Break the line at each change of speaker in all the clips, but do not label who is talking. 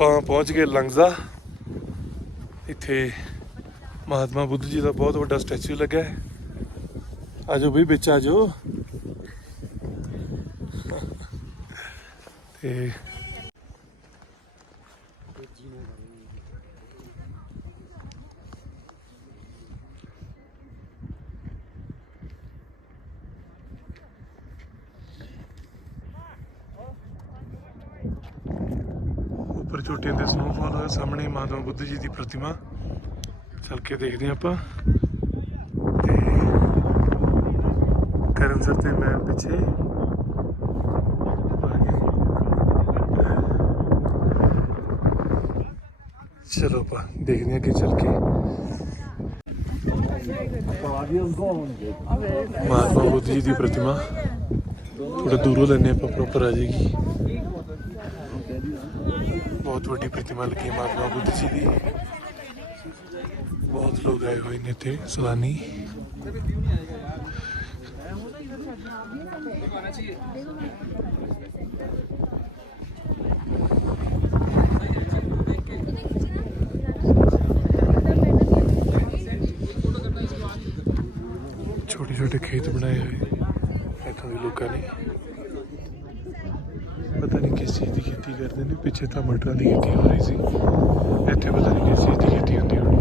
ਆਪਾਂ ਪਹੁੰਚ ਗਏ ਲੰਗਜ਼ਾ। ਇੱਥੇ ਮਹਾਤਮਾ ਬੁੱਧ ਜੀ ਦਾ ਬਹੁਤ ਵੱਡਾ ਸਟੈਚੂ ਲੱਗਾ ਹੈ। ਆਜੋ ਵੀ ਵਿੱਚ ਆਜੋ ਤੇ ਉੱਪਰ ਚੋਟੀਆਂ ਤੇ ਸਨੋਫਾਲ ਹੋਇਆ, ਸਾਹਮਣੇ ਮਾਤਾ ਬੁੱਧ ਜੀ ਦੀ ਪ੍ਰਤਿਮਾ। ਚੱਲ ਕੇ ਦੇਖਦੇ ਹਾਂ ਆਪਾਂ। ਤੇ ਕਰਨ ਸਰ ਤੇ ਮੈਂ ਪਿੱਛੇ। ਚਲੋ ਆਪਾਂ ਦੇਖਦੇ ਹਾਂ ਕਿ ਚੱਲ ਕੇ। ਮਹਾਤਮਾ ਬੁੱਧ ਜੀ ਦੀ ਪ੍ਰਤਿਮਾ। ਥੋੜਾ ਦੂਰੋਂ ਲੈਣੇ ਆਪਾਂ ਪ੍ਰੋਪਰ ਆ ਜਾਏਗੀ। ਬਹੁਤ ਵੱਡੀ ਪ੍ਰਤਿਮਾ ਲੱਗੀ ਹੈ ਮਹਾਤਮਾ ਬੁੱਧ ਜੀ ਦੀ। ਬਹੁਤ ਲੋਕ ਆਏ ਹੋਏ ਨੇ ਇੱਥੇ, ਸਲਾਨੀ। ਛੋਟੇ ਛੋਟੇ ਖੇਤ ਬਣਾਏ ਹੋਏ ਇੱਥੋਂ ਦੇ ਲੋਕਾਂ ਨੇ। ਪਤਾ ਨਹੀਂ ਕਿਸ ਚੀਜ਼ ਦੀ ਖੇਤੀ ਕਰਦੇ ਨੇ, ਪਿੱਛੇ ਤਾਂ ਮਟਰਾਂ ਦੀ ਖੇਤੀ ਹੋ ਰਹੀ ਸੀ। ਇੱਥੇ ਪਤਾ ਨਹੀਂ ਕਿਸ ਚੀਜ਼ ਦੀ ਖੇਤੀ ਹੁੰਦੀ ਹੋਣੀ।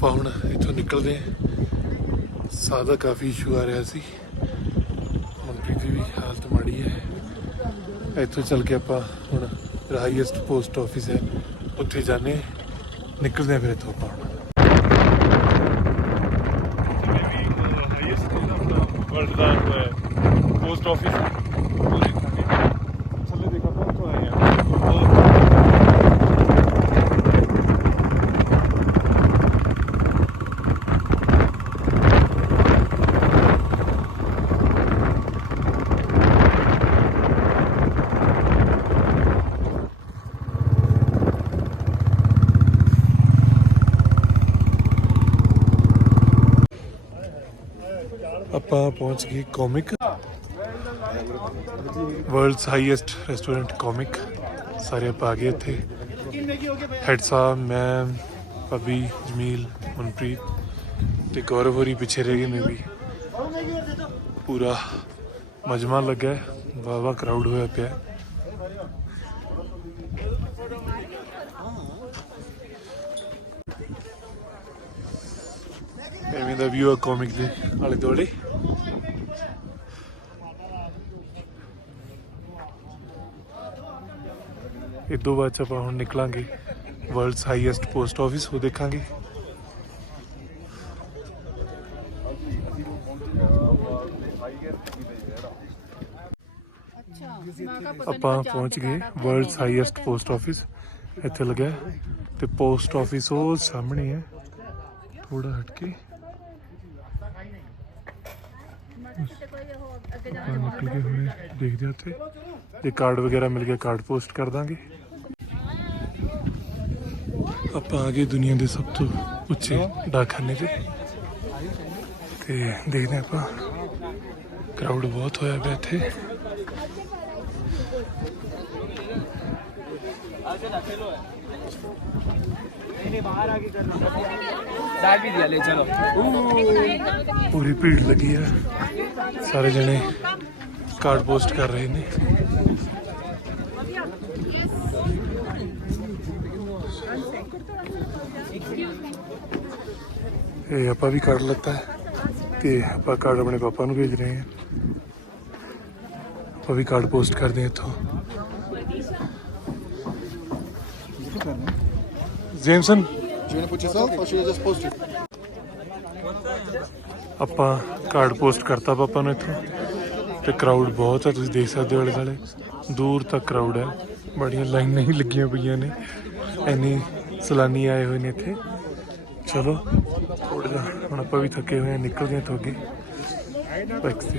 ਆਪਾਂ ਹੁਣ ਇੱਥੋਂ ਨਿਕਲਦੇ ਹਾਂ। ਸਾਹ ਦਾ ਕਾਫੀ ਇਸ਼ੂ ਆ ਰਿਹਾ ਸੀ। ਮਨਪ੍ਰੀਤ ਦੀ ਵੀ ਹਾਲਤ ਮਾੜੀ ਹੈ। ਇੱਥੋਂ ਚੱਲ ਕੇ ਆਪਾਂ ਹੁਣ ਹਾਈਐਸਟ ਪੋਸਟ ਆਫਿਸ ਹੈ। ਉੱਥੇ ਜਾਣੇ ਨਿਕਲਦੇ ਹਾਂ ਫਿਰ ਇੱਥੋਂ ਆਪਾਂ ਹੁਣ। ਵਰਲਡ ਦਾ ਪੋਸਟ ਆਫਿਸ ਥੱਲੇ ਦੇਖ ਆਪਾਂ ਉੱਥੋਂ ਆਏ ਹਾਂ ਆਪਾਂ ਪਹੁੰਚ ਗਏ Komic world's highest restaurant Komic ਸਾਰੇ ਆਪਾਂ ਆ ਗਏ ਇੱਥੇ। ਹੈਡ ਸਾਹਿਬ ਮੈਂ ਪਬੀ ਜਮੀਲ, ਮਨਪ੍ਰੀਤ ਤੇ ਗੌਰਵ ਹੋਰੀ ਪਿੱਛੇ ਰਹਿ ਗਏ ਨੇ ਵੀ। ਪੂਰਾ ਮਜਮਾ ਲੱਗਾ ਵਾਵਾ ਕਰਾਊਡ ਹੋਇਆ ਪਿਆ ਹੈ। ਐਵੇਂ ਦਾ ਵਿਊ ਆ ਕਾਮਿਕ ਦੇ ਆਲੇ ਦੁਆਲੇ ਇਹ ਤੋਂ ਬਾਅਦ 'ਚ ਆਪਾਂ ਹੁਣ ਨਿਕਲਾਂਗੇ ਵਰਲਡਸ ਹਾਈਐਸਟ ਪੋਸਟ ਆਫਿਸ ਉਹ ਦੇਖਾਂਗੇ। ਆਪਾਂ ਪਹੁੰਚ ਗਏ ਵਰਲਡਸ ਹਾਈਐਸਟ ਪੋਸਟ ਆਫਿਸ ਇੱਥੇ ਲੱਗਾ ਹੈ ਤੇ ਪੋਸਟ ਆਫਿਸ ਉਹ ਸਾਹਮਣੇ ਹੈ। ਥੋੜਾ ਹਟ ਕੇ। ਨਿਕਲ ਕੇ ਹੁਣੇ ਦੇਖਦੇ ਹਾਂ ਉੱਥੇ। ਜੇ ਕਾਰਡ ਵਗੈਰਾ ਮਿਲ ਗਿਆ ਕਾਰਡ ਪੋਸਟ ਕਰ ਦਾਂਗੇ। ਆਪਾਂ ਆ ਗਏ ਦੁਨੀਆ ਦੇ ਸਭ ਤੋਂ ਉੱਚੇ ਡਾਖਾਨੇ ਤੇ। ਤੇ ਦੇਖਦੇ ਆਪਾਂ। ਕਰਾਊਡ ਬਹੁਤ ਹੋਇਆ ਪਿਆ ਇੱਥੇ। ਪੂਰੀ ਭੀੜ ਲੱਗੀ ਹੈ ਸਾਰੇ ਜਣੇ ਕਾਰਡ ਪੋਸਟ ਕਰ ਰਹੇ ਨੇ। ਇਹ ਆਪਾਂ ਵੀ ਕਾਰਡ ਲੱਤਾ ਤੇ ਆਪਾਂ ਕਾਰਡ ਆਪਣੇ ਪਾਪਾ ਨੂੰ ਭੇਜ ਰਹੇ ਹਾਂ। ਆਪਾਂ ਵੀ ਕਾਰਡ ਪੋਸਟ ਕਰਦੇ ਹਾਂ ਇੱਥੋਂ। ਜੇਮਸਨ? ਆਪਾਂ ਕਾਰਡ ਪੋਸਟ ਕਰਤਾ ਪਾਪਾ ਨੂੰ ਇੱਥੋਂ। ਤੇ ਕਰਾਊਡ ਬਹੁਤ ਹੈ ਤੁਸੀਂ ਦੇਖ ਸਕਦੇ ਹੋ ਦੁਆਲੇ। ਦੂਰ ਤੱਕ ਕਰਾਊਡ ਹੈ। ਬੜੀਆਂ ਲਾਈਨਾਂ ਹੀ ਲੱਗੀਆਂ ਪਈਆਂ ਨੇ। ਇੰਨੀ ਸਲਾਨੀ ਆਏ ਹੋਏ ਨੇ ਇੱਥੇ। ਚਲੋ ਥੋੜਾ ਹੁਣ ਆਪਾਂ ਵੀ ਥੱਕੇ ਹੋਏ ਆ ਨਿਕਲਦੇ ਆ ਤੋਂ ਅੱਗੇ ਬਾਈਕ ਤੇ